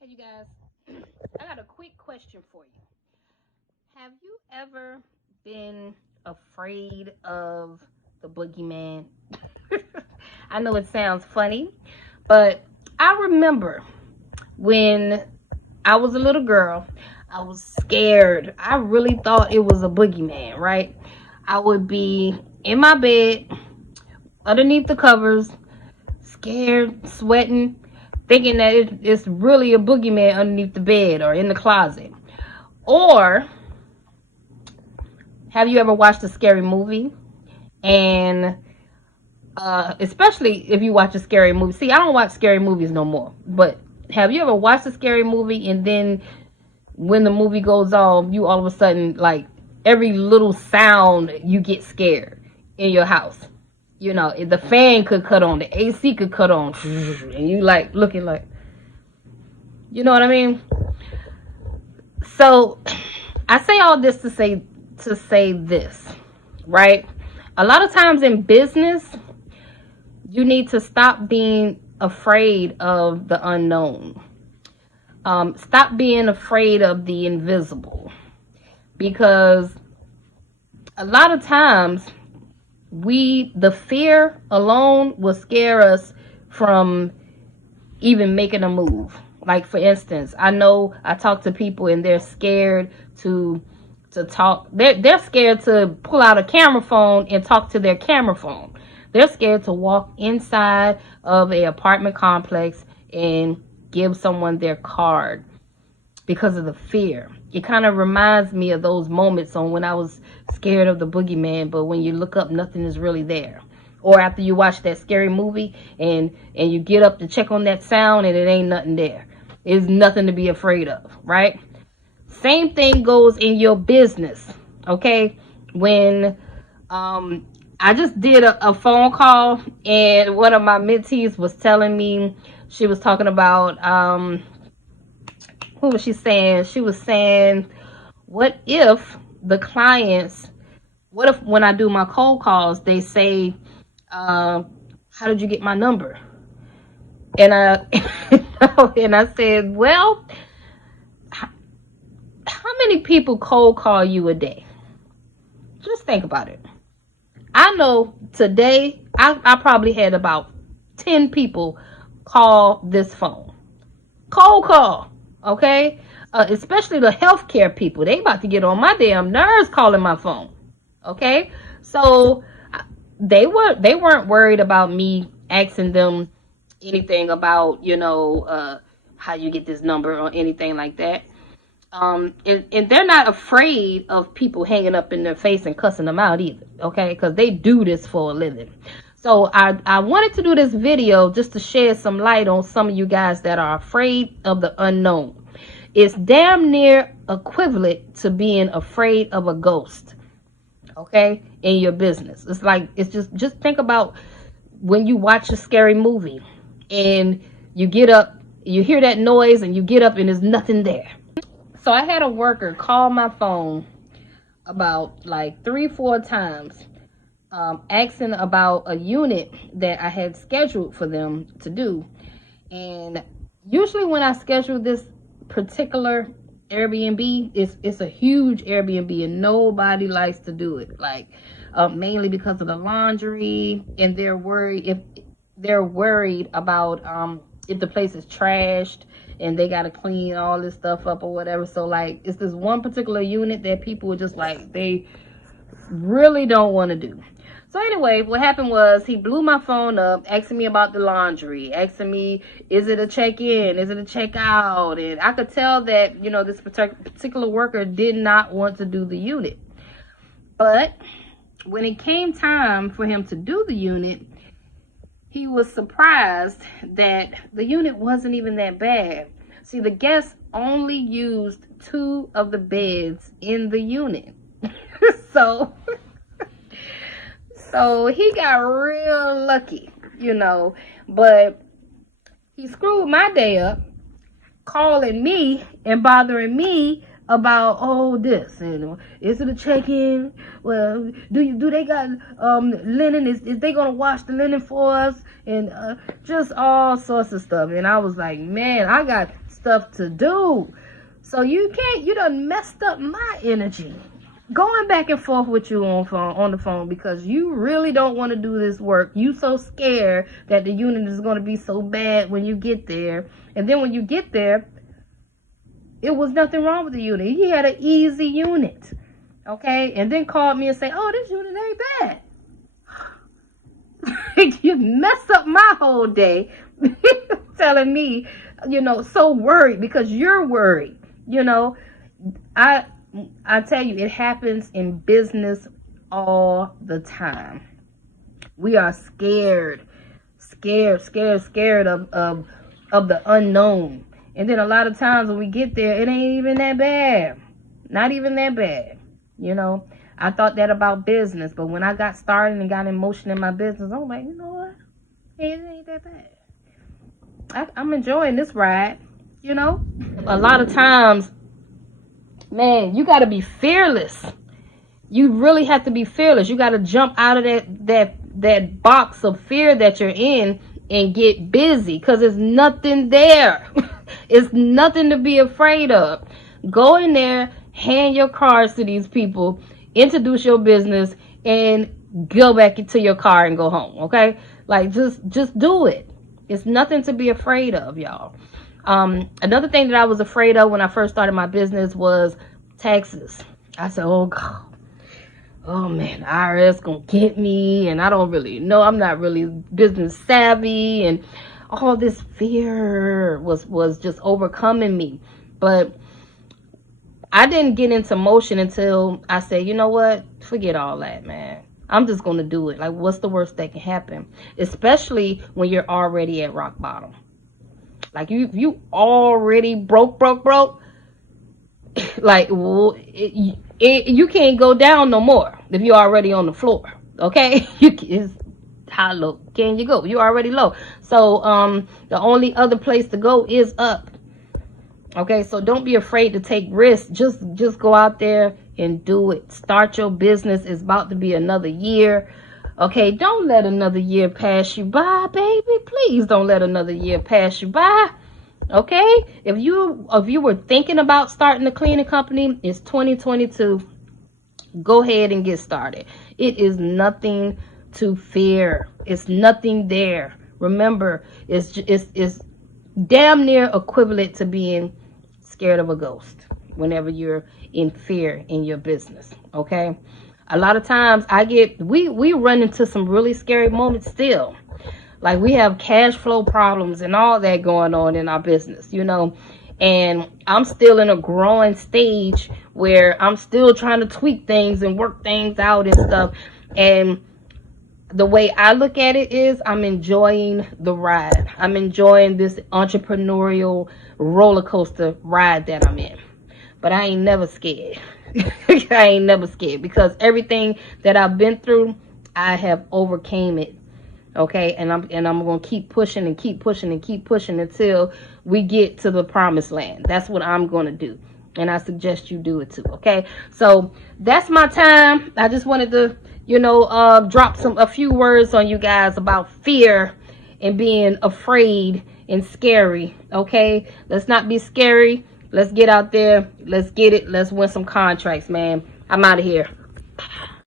Hey, you guys, I got a quick question for you. Have you ever been afraid of the boogeyman? I know it sounds funny, but I remember when I was a little girl, I was scared. I really thought it was a boogeyman, right? I would be in my bed, underneath the covers, scared, sweating, thinking that it's really a boogeyman underneath the bed or in the closet. Or have you ever watched a scary movie and especially if you watch a scary movie. See, I don't watch scary movies no more. But have you ever watched a scary movie and then when the movie goes off, you all of a sudden, like, every little sound, you get scared in your house? You know, the fan could cut on, the AC could cut on, and you like looking like, you know what I mean? So I say all this to say this, right? A lot of times in business, you need to stop being afraid of the unknown. Stop being afraid of the invisible, because a lot of times the fear alone will scare us from even making a move. Like, for instance, I know I talk to people and they're scared to talk. They're scared to pull out a camera phone and talk to their camera phone. They're scared to walk inside of a apartment complex and give someone their card because of the fear. It kind of reminds me of those moments on when I was scared of the boogeyman, but when you look up, nothing is really there. Or after you watch that scary movie and you get up to check on that sound and it ain't nothing there. It's nothing to be afraid of, right? Same thing goes in your business, okay? When I just did a phone call and one of my mentees was telling me, she was talking about, what was she saying? She was saying, what if when I do my cold calls, they say, how did you get my number? And and I said, well, how many people cold call you a day? Just think about it. I know today I probably had about 10 people call this phone. Cold call, okay? Especially the healthcare people. They about to get on my damn nerves calling my phone, okay? So they weren't worried about me asking them anything about, how you get this number or anything like that. And they're not afraid of people hanging up in their face and cussing them out either, okay? Because they do this for a living. So I wanted to do this video just to shed some light on some of you guys that are afraid of the unknown. It's damn near equivalent to being afraid of a ghost, okay, in your business. It's like, it's just think about when you watch a scary movie and you get up, you hear that noise and you get up and there's nothing there. So I had a worker call my phone about like 3-4 times, asking about a unit that I had scheduled for them to do. And usually when I schedule this particular Airbnb, it's a huge Airbnb and nobody likes to do it. Like, mainly because of the laundry, and they're worried about if the place is trashed and they got to clean all this stuff up or whatever. So like, it's this one particular unit that people are just like, they really don't want to do. So anyway, what happened was he blew my phone up, asking me about the laundry, asking me, is it a check-in? Is it a check-out? And I could tell that, this particular worker did not want to do the unit. But when it came time for him to do the unit, he was surprised that the unit wasn't even that bad. See, the guests only used 2 of the beds in the unit. So he got real lucky, but he screwed my day up, calling me and bothering me about this, and is it a check-in? Well, do they got linen? Is they gonna wash the linen for us? And just all sorts of stuff. And I was like, man, I got stuff to do. So you done messed up my energy. Going back and forth with you on the phone because you really don't want to do this work. You so scared that the unit is going to be so bad when you get there. And then when you get there, it was nothing wrong with the unit. He had an easy unit. Okay? And then called me and say, oh, this unit ain't bad. You messed up my whole day. Telling me, so worried because you're worried. I tell you, it happens in business all the time. We are scared of the unknown. And then a lot of times when we get there, it ain't even that bad. Not even that bad. I thought that about business, but when I got started and got in motion in my business, I'm like, you know what? Hey, it ain't that bad. I'm enjoying this ride. A lot of times, man, you got to be fearless. You really have to be fearless. You got to jump out of that box of fear that you're in and get busy, because there's nothing there. It's nothing to be afraid of. Go in there, hand your cards to these people, introduce your business, and go back into your car and go home. Okay? Like, just do it. It's nothing to be afraid of, y'all. Another thing that I was afraid of when I first started my business was taxes. I said, oh God, oh man, IRS gonna get me, and I don't really know. I'm not really business savvy, and all this fear was just overcoming me. But I didn't get into motion until I said, you know what? Forget all that, man. I'm just gonna do it. Like, what's the worst that can happen? Especially when you're already at rock bottom. Like, you already broke. Like, well, you can't go down no more if you're already on the floor. Okay? How low can you go? You're already low. So, the only other place to go is up. Okay? So don't be afraid to take risks. Just go out there and do it. Start your business. It's about to be another year. Okay? Don't let another year pass you by, baby. Please don't let another year pass you by. Okay? If you were thinking about starting a cleaning company, it's 2022. Go ahead and get started. It is nothing to fear. It's nothing there. Remember, it's damn near equivalent to being scared of a ghost whenever you're in fear in your business. Okay? A lot of times we run into some really scary moments still. Like, we have cash flow problems and all that going on in our business, and I'm still in a growing stage where I'm still trying to tweak things and work things out and stuff. And the way I look at it is I'm enjoying the ride. I'm enjoying this entrepreneurial roller coaster ride that I'm in. But I ain't never scared. I ain't never scared, because everything that I've been through, I have overcame it. Okay, and I'm gonna keep pushing and keep pushing and keep pushing until we get to the promised land. That's what I'm gonna do, and I suggest you do it too. Okay, so that's my time. I just wanted to, drop a few words on you guys about fear and being afraid and scary. Okay, let's not be scary. Let's get out there. Let's get it. Let's win some contracts, man. I'm out of here.